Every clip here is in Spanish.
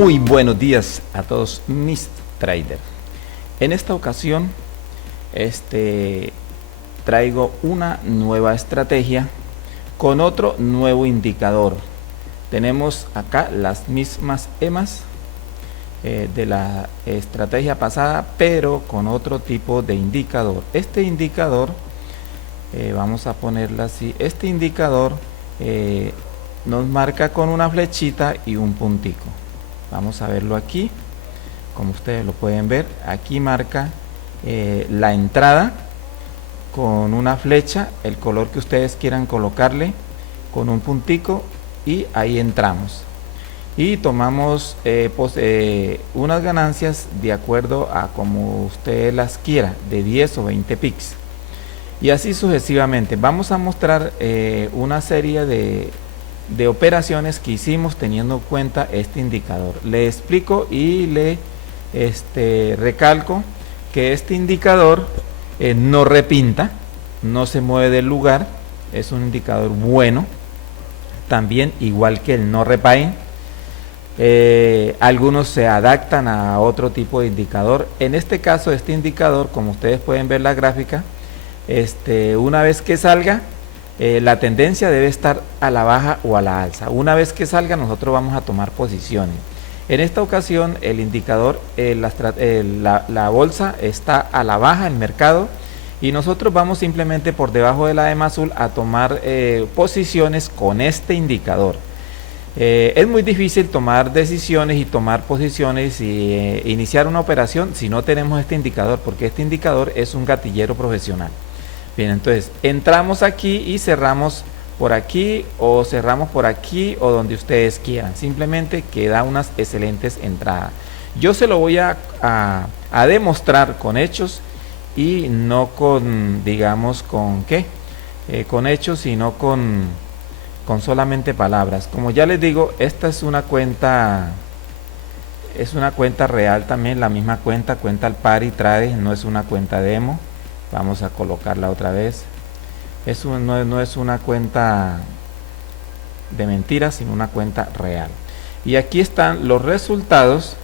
Muy buenos días a todos mis traders. En esta ocasión traigo una nueva estrategia con otro nuevo indicador. Tenemos acá las mismas EMAs de la estrategia pasada, pero con otro tipo de indicador. Este indicador, vamos a ponerla así, este indicador nos marca con una flechita y un puntico. Vamos a verlo aquí, como ustedes lo pueden ver. Aquí marca la entrada con una flecha, el color que ustedes quieran colocarle, con un puntico, y ahí entramos y tomamos unas ganancias de acuerdo a como usted las quiera, de 10 o 20 pics, y así sucesivamente. Vamos a mostrar una serie de operaciones que hicimos teniendo en cuenta este indicador. Le explico y le recalco que este indicador no repinta, no se mueve del lugar, es un indicador bueno, también igual que el no repain. Algunos se adaptan a otro tipo de indicador. En este caso, este indicador, como ustedes pueden ver la gráfica, una vez que salga, la tendencia debe estar a la baja o a la alza. Una vez que salga, nosotros vamos a tomar posiciones. En esta ocasión, el indicador, la bolsa está a la baja, el mercado, y nosotros vamos simplemente por debajo de la EMA azul a tomar posiciones con este indicador. Es muy difícil tomar decisiones y tomar posiciones y iniciar una operación si no tenemos este indicador, porque este indicador es un gatillero profesional. Bien, entonces entramos aquí y cerramos por aquí, o cerramos por aquí, o donde ustedes quieran, simplemente que da unas excelentes entradas. Yo se lo voy a demostrar con hechos, y no con, digamos, con qué, con hechos, sino con solamente palabras. Como ya les digo, esta es una cuenta real también, la misma cuenta Alpari Trade, no es una cuenta demo. Vamos a colocarla otra vez. No es una cuenta de mentiras, sino una cuenta real. Y aquí están los resultados.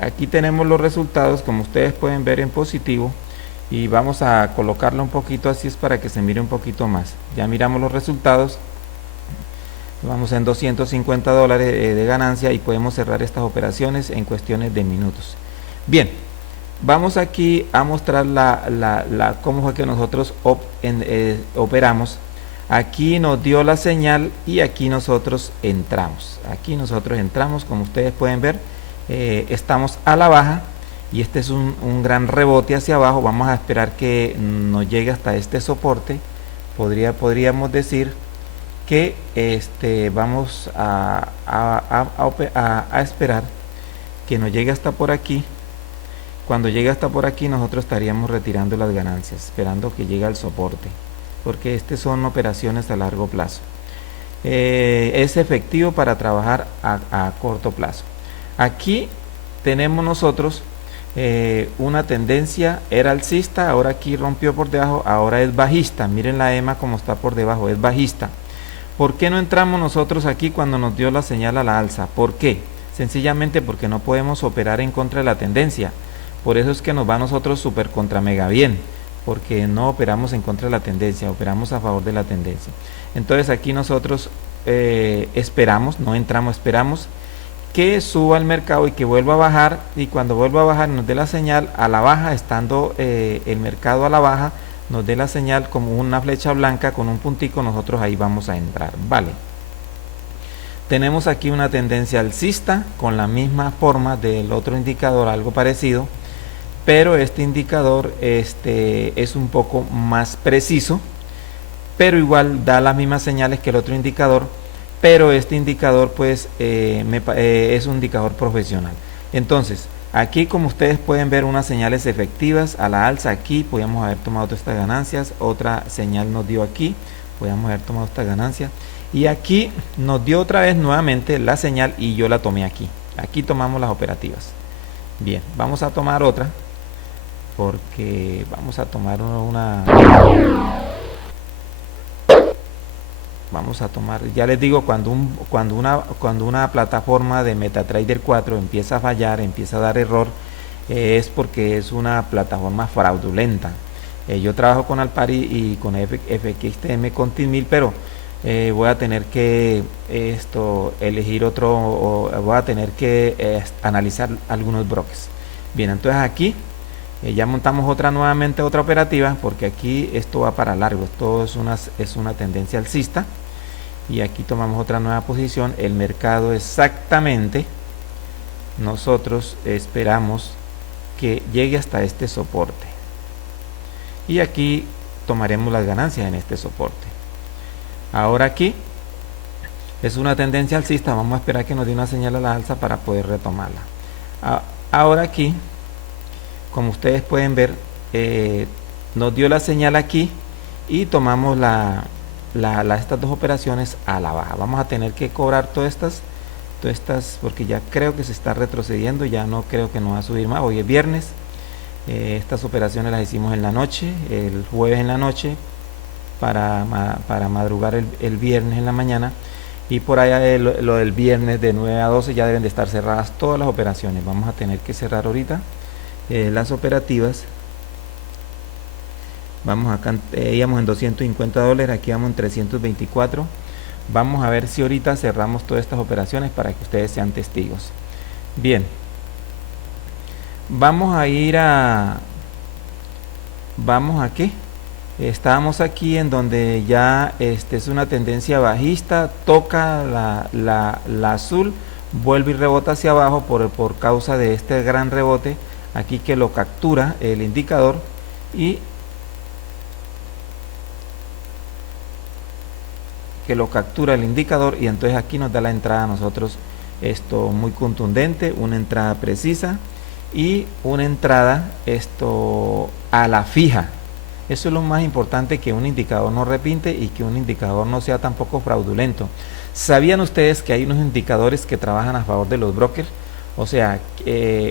Aquí tenemos los resultados, como ustedes pueden ver, en positivo, y vamos a colocarlo un poquito así, es para que se mire un poquito más. Ya miramos los resultados, vamos en $250 de ganancia, y podemos cerrar estas operaciones en cuestiones de minutos. Bien, vamos aquí a mostrar cómo fue que nosotros operamos. Aquí nos dio la señal y aquí nosotros entramos. Aquí nosotros entramos, como ustedes pueden ver, estamos a la baja, y este es un gran rebote hacia abajo. Vamos a esperar que nos llegue hasta este soporte. Podríamos decir que vamos a esperar que nos llegue hasta por aquí. Cuando llegue hasta por aquí, nosotros estaríamos retirando las ganancias, esperando que llegue al soporte, porque son operaciones a largo plazo. Es efectivo para trabajar a corto plazo. Aquí tenemos nosotros una tendencia, era alcista, ahora aquí rompió por debajo, ahora es bajista. Miren la EMA como está por debajo, es bajista. ¿Por qué no entramos nosotros aquí cuando nos dio la señal a la alza? ¿Por qué? Sencillamente porque no podemos operar en contra de la tendencia. Por eso es que nos va a nosotros super contra mega bien, porque no operamos en contra de la tendencia, operamos a favor de la tendencia. Entonces aquí nosotros esperamos, no entramos, esperamos que suba el mercado y que vuelva a bajar, y cuando vuelva a bajar nos dé la señal a la baja, estando el mercado a la baja, nos dé la señal como una flecha blanca con un puntico, nosotros ahí vamos a entrar. Vale, tenemos aquí una tendencia alcista con la misma forma del otro indicador, algo parecido, pero este indicador es un poco más preciso, pero igual da las mismas señales que el otro indicador. Pero este indicador pues es un indicador profesional. Entonces aquí, como ustedes pueden ver, unas señales efectivas a la alza. Aquí podíamos haber tomado todas estas ganancias, otra señal nos dio aquí, podíamos haber tomado esta ganancia, y aquí nos dio otra vez nuevamente la señal y yo la tomé aquí. Aquí tomamos las operativas. Bien, vamos a tomar otra, porque vamos a tomar una vamos a tomar, ya les digo, cuando una plataforma de MetaTrader 4 empieza a fallar, empieza a dar error, es porque es una plataforma fraudulenta. Yo trabajo con Alpari y con FXTM con T1000, pero voy a tener que elegir otro, o voy a tener que analizar algunos brokers. Bien, entonces aquí ya montamos nuevamente otra operativa, porque aquí esto va para largo, esto es una tendencia alcista, y aquí tomamos otra nueva posición. El mercado exactamente, nosotros esperamos que llegue hasta este soporte, y aquí tomaremos las ganancias en este soporte. Ahora aquí es una tendencia alcista, vamos a esperar que nos dé una señal a la alza para poder retomarla. Ahora aquí, como ustedes pueden ver, nos dio la señal aquí y tomamos estas dos operaciones a la baja. Vamos a tener que cobrar todas estas, porque ya creo que se está retrocediendo, ya no creo que nos va a subir más. Hoy es viernes, estas operaciones las hicimos en la noche, el jueves en la noche, para madrugar el viernes en la mañana, y por allá lo del viernes de 9 a 12 ya deben de estar cerradas todas las operaciones. Vamos a tener que cerrar ahorita las operativas. Vamos acá, íbamos en $250, aquí vamos en 324. Vamos a ver si ahorita cerramos todas estas operaciones para que ustedes sean testigos. Bien, vamos a ir vamos aquí. Estábamos aquí en donde ya es una tendencia bajista, toca la azul, vuelve y rebota hacia abajo por causa de este gran rebote aquí que lo captura el indicador, y entonces aquí nos da la entrada a nosotros, muy contundente, una entrada precisa y una entrada a la fija. Eso es lo más importante, que un indicador no repinte y que un indicador no sea tampoco fraudulento. ¿Sabían ustedes que hay unos indicadores que trabajan a favor de los brokers? O sea,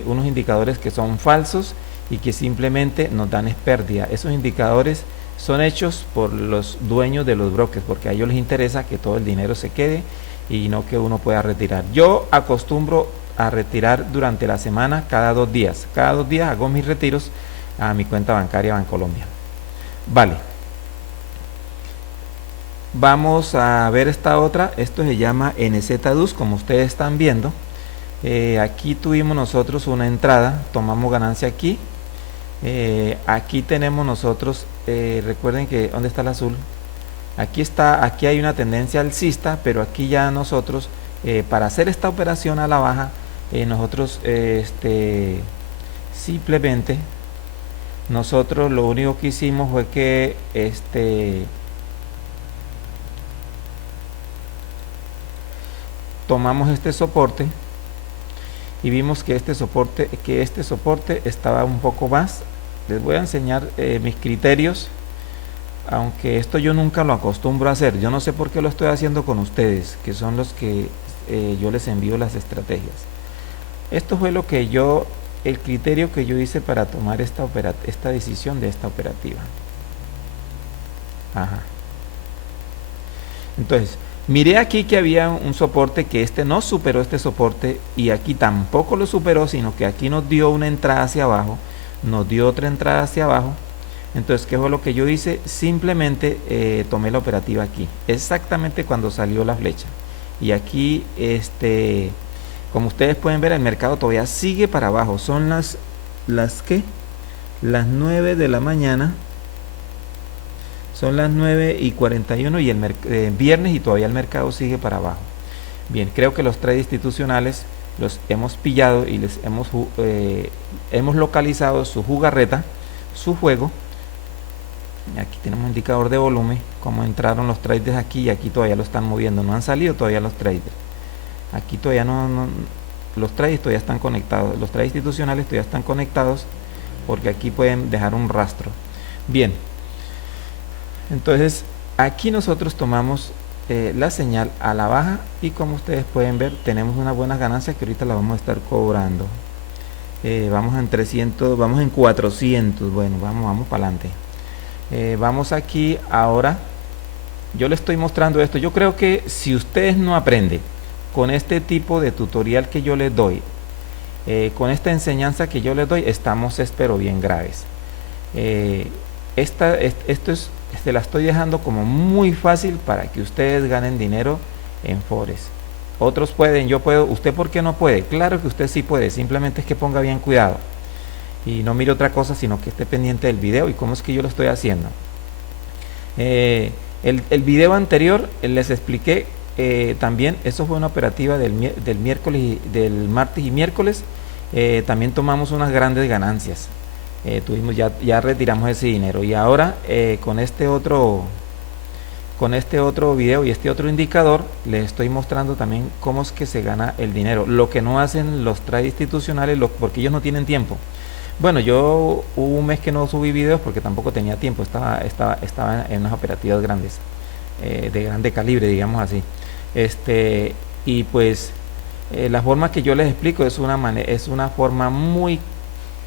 unos indicadores que son falsos y que simplemente nos dan pérdida. Esos indicadores son hechos por los dueños de los brokers, porque a ellos les interesa que todo el dinero se quede y no que uno pueda retirar. Yo acostumbro a retirar durante la semana cada 2 días. Cada 2 días hago mis retiros a mi cuenta bancaria Bancolombia. Vale. Vamos a ver esta otra. Esto se llama NZDUS, como ustedes están viendo. Aquí tuvimos nosotros una entrada, tomamos ganancia aquí. Aquí tenemos nosotros, recuerden que, ¿dónde está el azul? Aquí hay una tendencia alcista, pero aquí ya nosotros, para hacer esta operación a la baja, nosotros simplemente, nosotros lo único que hicimos fue que tomamos este soporte y vimos que este soporte estaba un poco más. Les voy a enseñar mis criterios, aunque esto yo nunca lo acostumbro a hacer. Yo no sé por qué lo estoy haciendo con ustedes, que son los que yo les envío las estrategias. Esto fue el criterio que yo hice para tomar esta decisión de esta operativa. Ajá. Entonces, miré aquí que había un soporte, que no superó este soporte, y aquí tampoco lo superó, sino que aquí nos dio una entrada hacia abajo, nos dio otra entrada hacia abajo. Entonces, ¿qué fue lo que yo hice? Simplemente tomé la operativa aquí, exactamente cuando salió la flecha. Y aquí, como ustedes pueden ver, el mercado todavía sigue para abajo. Son las 9 de la mañana. Son las 9:41 y el viernes, y todavía el mercado sigue para abajo. Bien, creo que los trades institucionales los hemos pillado y les hemos localizado su jugarreta, su juego. Aquí tenemos un indicador de volumen, como entraron los traders aquí, y aquí todavía lo están moviendo, no han salido todavía los traders. Aquí todavía los traders todavía están conectados, los traders institucionales todavía están conectados, porque aquí pueden dejar un rastro. Bien, entonces aquí nosotros tomamos la señal a la baja, y como ustedes pueden ver, tenemos una buena ganancia que ahorita la vamos a estar cobrando. Vamos en 300, vamos en 400. Bueno, vamos para adelante. Vamos aquí ahora yo le estoy mostrando esto. Yo creo que si ustedes no aprenden con este tipo de tutorial que yo les doy, con esta enseñanza que yo les doy, estamos pero bien graves. Se la estoy dejando como muy fácil para que ustedes ganen dinero en Forex. Otros pueden, yo puedo, ¿usted por qué no puede? Claro que usted sí puede, simplemente es que ponga bien cuidado y no mire otra cosa, sino que esté pendiente del video y cómo es que yo lo estoy haciendo. El video anterior les expliqué también, eso fue una operativa del miércoles, del martes y miércoles. También tomamos unas grandes ganancias. Ya retiramos ese dinero y ahora con este otro video y este otro indicador les estoy mostrando también cómo es que se gana el dinero, lo que no hacen los traders institucionales, porque ellos no tienen tiempo. Bueno, yo hubo un mes que no subí videos porque tampoco tenía tiempo, estaba en unas operativas grandes, de grande calibre, digamos así. Y pues la forma que yo les explico es una forma muy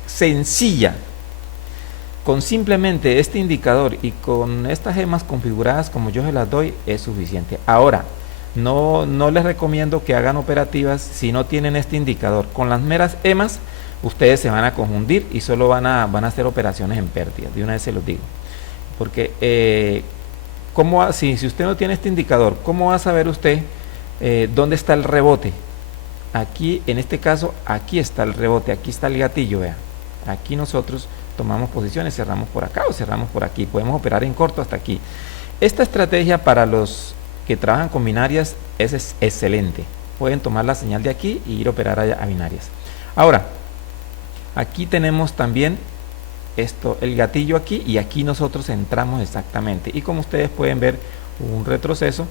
sencilla. Con simplemente este indicador y con estas gemas configuradas como yo se las doy es suficiente. Ahora, no les recomiendo que hagan operativas si no tienen este indicador. Con las meras gemas ustedes se van a confundir y solo van a hacer operaciones en pérdidas. De una vez se los digo. Porque si usted no tiene este indicador, ¿cómo va a saber usted dónde está el rebote? Aquí, en este caso, aquí está el rebote, aquí está el gatillo, vea. Aquí nosotros tomamos posiciones, cerramos por acá o cerramos por aquí, podemos operar en corto hasta aquí. Esta estrategia para los que trabajan con binarias es excelente. Pueden tomar la señal de aquí y ir a operar a binarias. Ahora, aquí tenemos también el gatillo aquí, y aquí nosotros entramos exactamente, y como ustedes pueden ver, hubo un retroceso,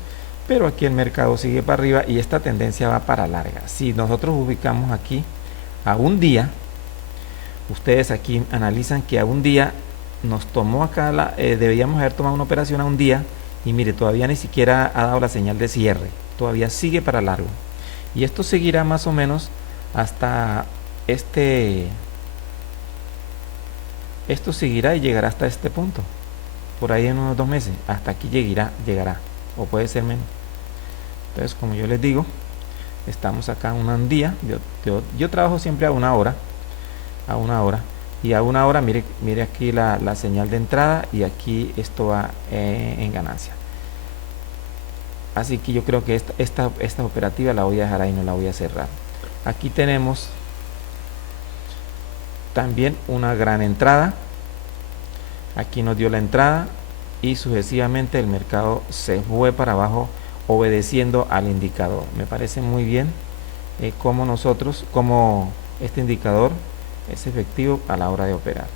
pero aquí el mercado sigue para arriba y esta tendencia va para larga. Si nosotros ubicamos aquí a un día, ustedes aquí analizan que a un día nos tomó acá, deberíamos haber tomado una operación a un día, y mire, todavía ni siquiera ha dado la señal de cierre, todavía sigue para largo, y esto seguirá más o menos hasta esto seguirá y llegará hasta este punto, por ahí en unos 2 meses, hasta aquí llegará, o puede ser menos. Entonces, como yo les digo, estamos acá un día, yo trabajo siempre a una hora, y a una hora mire aquí la señal de entrada, y aquí esto va en ganancia. Así que yo creo que esta operativa la voy a dejar ahí, no la voy a cerrar. Aquí tenemos también una gran entrada, aquí nos dio la entrada y sucesivamente el mercado se fue para abajo obedeciendo al indicador. Me parece muy bien como este indicador es efectivo a la hora de operar.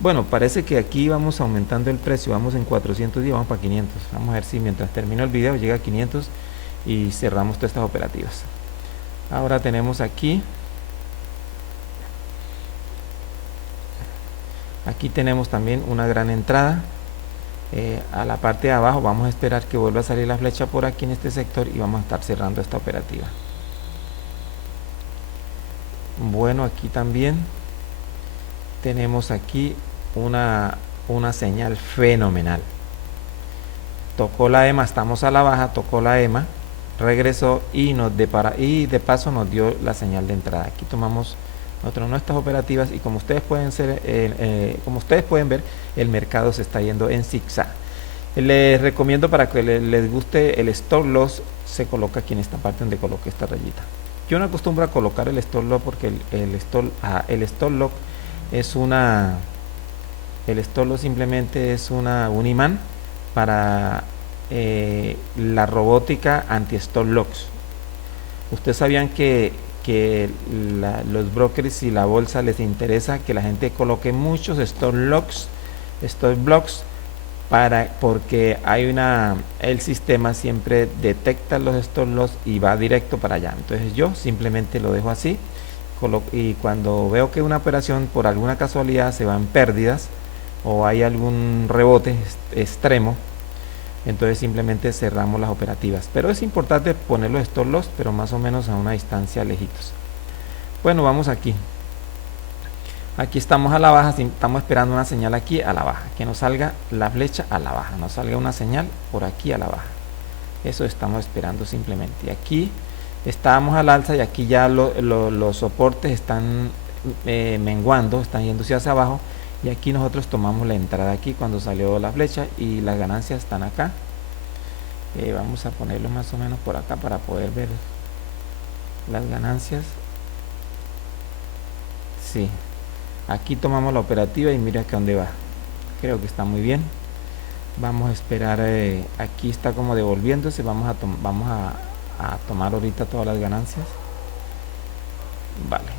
Bueno, parece que aquí vamos aumentando el precio, vamos en 410, vamos para 500. Vamos a ver si mientras termino el video llega a 500 y cerramos todas estas operativas. Ahora tenemos aquí tenemos también una gran entrada a la parte de abajo. Vamos a esperar que vuelva a salir la flecha por aquí en este sector y vamos a estar cerrando esta operativa. Bueno, aquí también tenemos aquí una señal fenomenal. Tocó la EMA, estamos a la baja, tocó la EMA, regresó y de paso nos dio la señal de entrada. Aquí tomamos nuestras operativas y como ustedes pueden ver, el mercado se está yendo en zigzag. Les recomiendo, para que les guste, el stop loss se coloca aquí en esta parte donde coloqué esta rayita. Yo no acostumbro a colocar el stop loss porque el stop loss simplemente es un imán para la robótica anti stop loss. Ustedes sabían que los brokers y la bolsa les interesa que la gente coloque muchos stop blocks porque el sistema siempre detecta los stop loss y va directo para allá. Entonces yo simplemente lo dejo así, y cuando veo que una operación por alguna casualidad se va en pérdidas o hay algún rebote extremo, entonces simplemente cerramos las operativas. Pero es importante poner los stop loss, pero más o menos a una distancia lejitos. Bueno, vamos aquí. Aquí estamos a la baja, estamos esperando una señal aquí a la baja, que nos salga la flecha a la baja, nos salga una señal por aquí a la baja. Eso estamos esperando simplemente. Y aquí estábamos al alza y aquí ya los soportes están menguando, están yéndose hacia abajo, y aquí nosotros tomamos la entrada aquí cuando salió la flecha y las ganancias están acá. Vamos a ponerlo más o menos por acá para poder ver las ganancias. Sí, aquí tomamos la operativa y mira que dónde va. Creo que está muy bien. Vamos a esperar, aquí está como devolviéndose. Vamos a tomar ahorita todas las ganancias. Vale,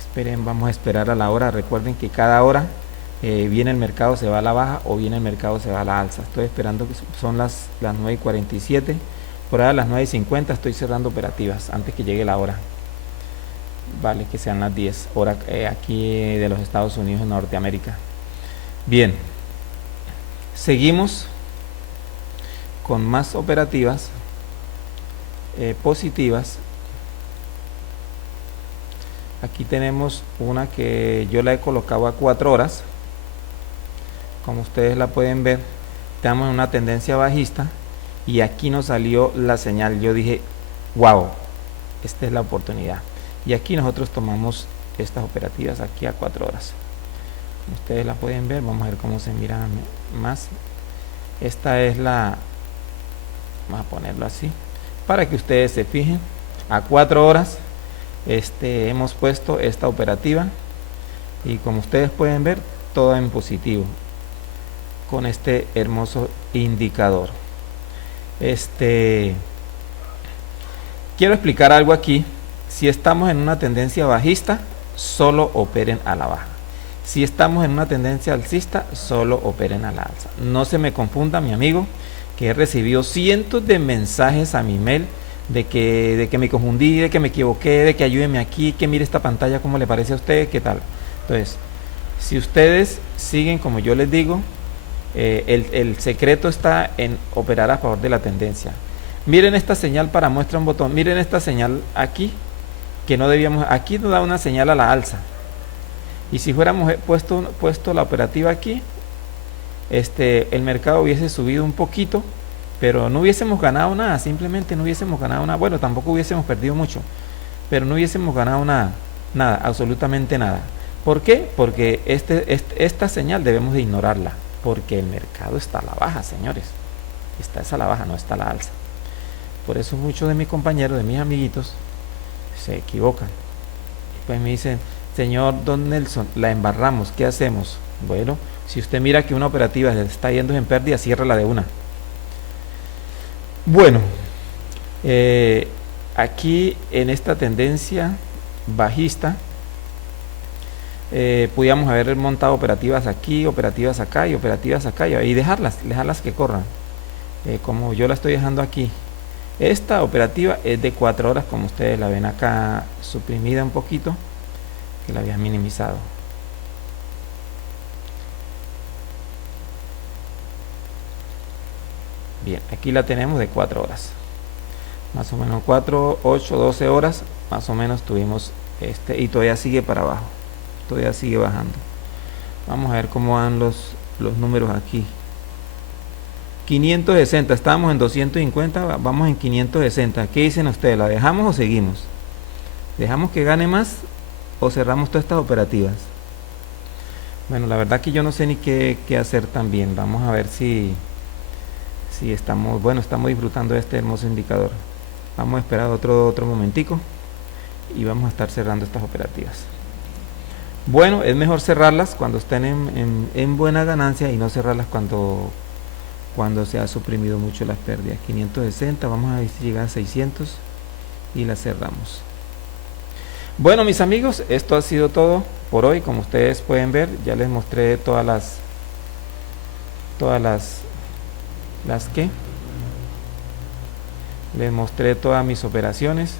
esperen, vamos a esperar a la hora. Recuerden que cada hora viene el mercado, se va a la baja, o viene el mercado, se va a la alza. Estoy esperando, que son las 9:47. Por ahí a las 9:50 estoy cerrando operativas antes que llegue la hora. Vale, que sean las 10 horas aquí de los Estados Unidos, en Norteamérica. Bien, seguimos con más operativas positivas. Aquí tenemos una que yo la he colocado a 4 horas. Como ustedes la pueden ver, estamos en una tendencia bajista y aquí nos salió la señal. Yo dije, wow, esta es la oportunidad. Y aquí nosotros tomamos estas operativas aquí a 4 horas. Como ustedes la pueden ver, vamos a ver cómo se mira más. Esta es la, vamos a ponerlo así para que ustedes se fijen. A 4 horas hemos puesto esta operativa y como ustedes pueden ver, todo en positivo con este hermoso indicador. Quiero explicar algo aquí. Si estamos en una tendencia bajista, solo operen a la baja. Si estamos en una tendencia alcista, solo operen a la alza. No se me confunda, mi amigo, que he recibido cientos de mensajes a mi mail de que me confundí, de que me equivoqué, de que ayúdeme aquí, que mire esta pantalla, cómo le parece a usted, qué tal. Entonces, si ustedes siguen como yo les digo, el secreto está en operar a favor de la tendencia. Miren esta señal para muestra un botón. Miren esta señal aquí, que no debíamos, aquí nos da una señal a la alza. Y si fuéramos puesto la operativa aquí, el mercado hubiese subido un poquito, pero no hubiésemos ganado nada, simplemente no hubiésemos ganado nada. Bueno, tampoco hubiésemos perdido mucho, pero no hubiésemos ganado nada, absolutamente nada. ¿Por qué? Porque esta señal debemos de ignorarla, porque el mercado está a la baja, señores. Está a la baja, no está a la alza. Por eso muchos de mis compañeros, de mis amiguitos, se equivocan. Y pues me dicen, señor Don Nelson, la embarramos, ¿qué hacemos? Bueno, si usted mira que una operativa se está yendo en pérdida, ciérrala de una. Bueno, aquí en esta tendencia bajista, podíamos haber montado operativas aquí, operativas acá y operativas acá, y dejarlas que corran, como yo la estoy dejando aquí. Esta operativa es de 4 horas, como ustedes la ven acá suprimida un poquito, que la había minimizado. Bien, aquí la tenemos de 4 horas, más o menos 4, 8, 12 horas, más o menos tuvimos y todavía sigue para abajo, todavía sigue bajando. Vamos a ver cómo van los números aquí. 560, estábamos en 250, vamos en 560. ¿Qué dicen ustedes? ¿La dejamos o seguimos? ¿Dejamos que gane más o cerramos todas estas operativas? Bueno, la verdad que yo no sé ni qué hacer también. Vamos a ver si estamos, bueno, estamos disfrutando de este hermoso indicador. Vamos a esperar otro momentico y vamos a estar cerrando estas operativas. Bueno, es mejor cerrarlas cuando estén en buena ganancia y no cerrarlas cuando se ha suprimido mucho las pérdidas. 560, vamos a ver si llega a 600 y la cerramos. Bueno, mis amigos, esto ha sido todo por hoy. Como ustedes pueden ver, ya les mostré les mostré todas mis operaciones.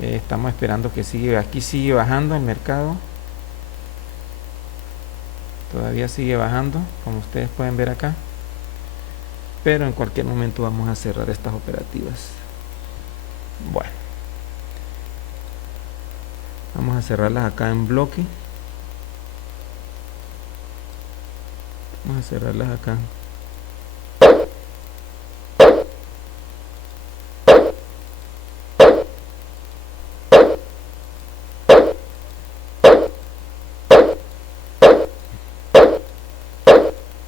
Estamos esperando que aquí sigue bajando el mercado, todavía sigue bajando, como ustedes pueden ver acá, pero en cualquier momento vamos a cerrar estas operativas. Bueno, Vamos a cerrarlas acá en bloque. Vamos a cerrarlas acá.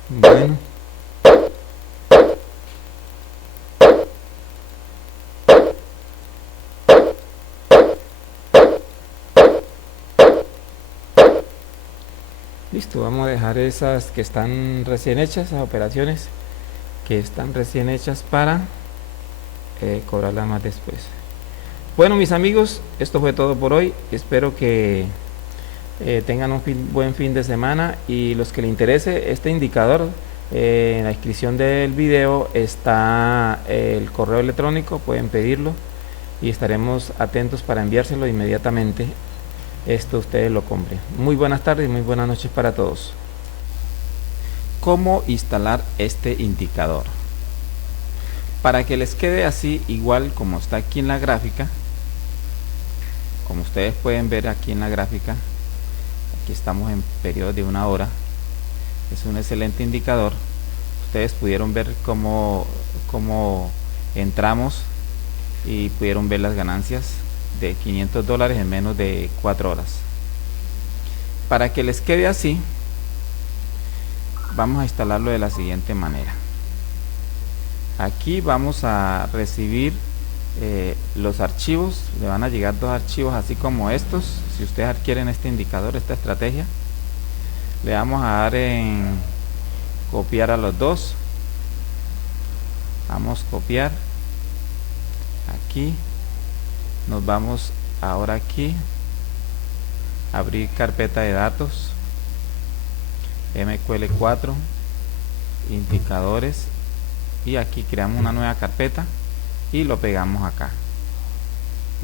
Bueno. Listo, vamos a dejar esas que están recién hechas, esas operaciones que están recién hechas para cobrarlas más después. Bueno, mis amigos, esto fue todo por hoy. Espero que tengan un buen fin de semana, y los que les interese este indicador, en la descripción del video está el correo electrónico, pueden pedirlo y estaremos atentos para enviárselo inmediatamente. Esto ustedes lo compren. Muy buenas tardes y muy buenas noches para todos. ¿Cómo instalar este indicador? Para que les quede así igual como está aquí en la gráfica, como ustedes pueden ver aquí en la gráfica, aquí estamos en periodo de 1 hora. Es un excelente indicador. Ustedes pudieron ver cómo entramos y pudieron ver las ganancias de $500 en menos de 4 horas. Para que les quede así, vamos a instalarlo de la siguiente manera. Aquí vamos a recibir los archivos. Le van a llegar 2 archivos así como estos. Si ustedes adquieren este indicador, esta estrategia, le vamos a dar en copiar a los 2. Vamos a copiar aquí. Nos vamos ahora aquí, abrir carpeta de datos, MQL4, indicadores, y aquí creamos una nueva carpeta y lo pegamos acá.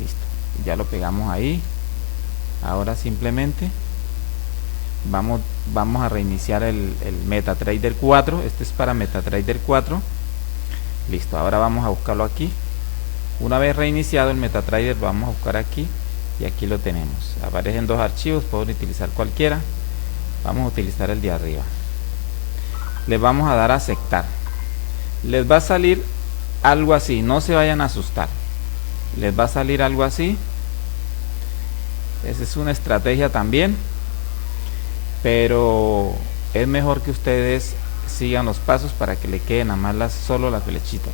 Listo, ya lo pegamos ahí. Ahora simplemente vamos a reiniciar el MetaTrader 4. Este es para MetaTrader 4. Listo, ahora vamos a buscarlo aquí. Una vez reiniciado el MetaTrader, vamos a buscar aquí y aquí lo tenemos. Aparecen 2 archivos, pueden utilizar cualquiera. Vamos a utilizar el de arriba. Les vamos a dar a aceptar. Les va a salir algo así, no se vayan a asustar. Les va a salir algo así. Esa es una estrategia también, pero es mejor que ustedes sigan los pasos para que le queden nada más solo las flechitas.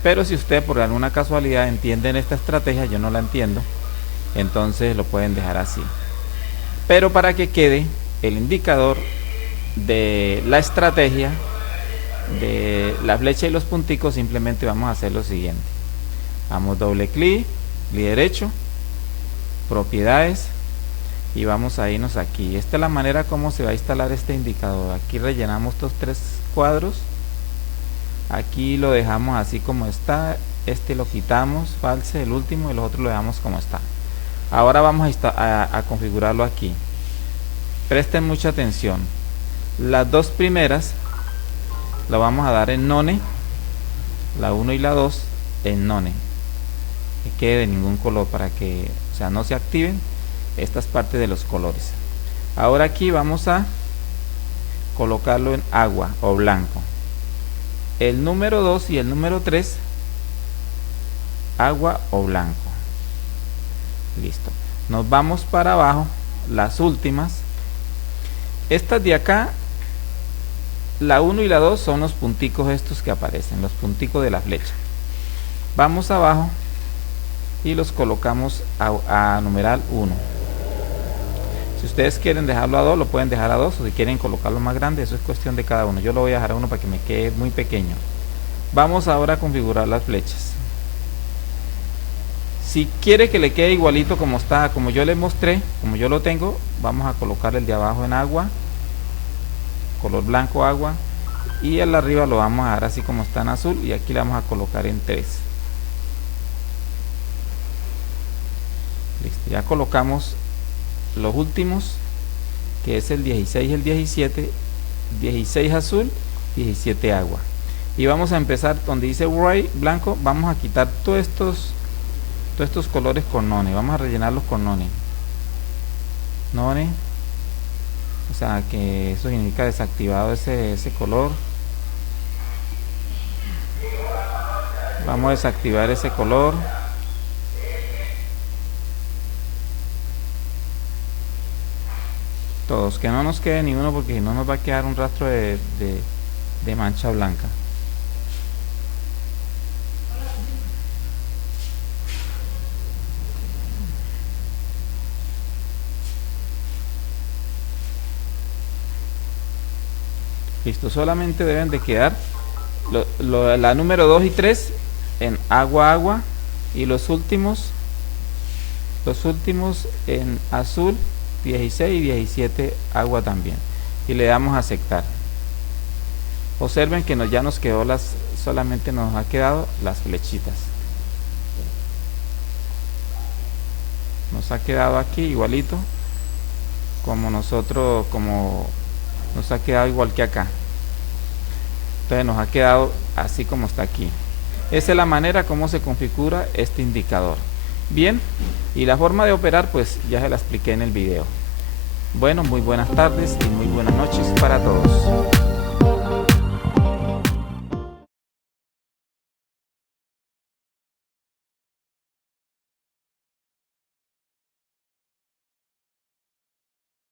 Pero si ustedes por alguna casualidad entienden esta estrategia, yo no la entiendo, entonces lo pueden dejar así. Pero para que quede el indicador de la estrategia de la flecha y los punticos, simplemente vamos a hacer lo siguiente. Vamos doble clic derecho, propiedades, y vamos a irnos aquí. Esta es la manera como se va a instalar este indicador. Aquí rellenamos estos 3 cuadros. Aquí lo dejamos así como está. Este lo quitamos, false, el último, y los otros lo dejamos como está. Ahora vamos a configurarlo aquí. Presten mucha atención. Las 2 primeras lo vamos a dar en none, la 1 y la 2 en none, que quede de ningún color, para que, o sea, no se activen estas partes de los colores. Ahora aquí vamos a colocarlo en agua o blanco. El número 2 y el número 3, agua o blanco. Listo. Nos vamos para abajo, las últimas. Estas de acá, la 1 y la 2 son los punticos estos que aparecen, los punticos de la flecha. Vamos abajo y los colocamos a numeral 1. Si ustedes quieren dejarlo a 2, lo pueden dejar a 2, o si quieren colocarlo más grande, eso es cuestión de cada uno. Yo lo voy a dejar a 1 para que me quede muy pequeño. Vamos ahora a configurar las flechas. Si quiere que le quede igualito como está, como yo les mostré, como yo lo tengo, vamos a colocar el de abajo en agua, color blanco agua, y el de arriba lo vamos a dejar así como está en azul, y aquí le vamos a colocar en 3. Listo, ya colocamos los últimos, que es el 16 y el 17, 16 azul, 17 agua, y vamos a empezar donde dice gray, blanco. Vamos a quitar todos estos colores con none, vamos a rellenarlos con none. none, o sea que eso significa desactivado ese color. Vamos a desactivar ese color. Todos, que no nos quede ni uno, porque si no nos va a quedar un rastro de mancha blanca. Listo, solamente deben de quedar la número 2 y 3 en agua y los últimos en azul 16 y 17 agua también, y le damos a aceptar. Observen que ya nos quedó solamente nos ha quedado las flechitas, nos ha quedado aquí igualito como nos ha quedado igual que acá. Entonces nos ha quedado así como está aquí. Esa es la manera como se configura este indicador. Bien, y la forma de operar pues ya se la expliqué en el video. Bueno, muy buenas tardes y muy buenas noches para todos.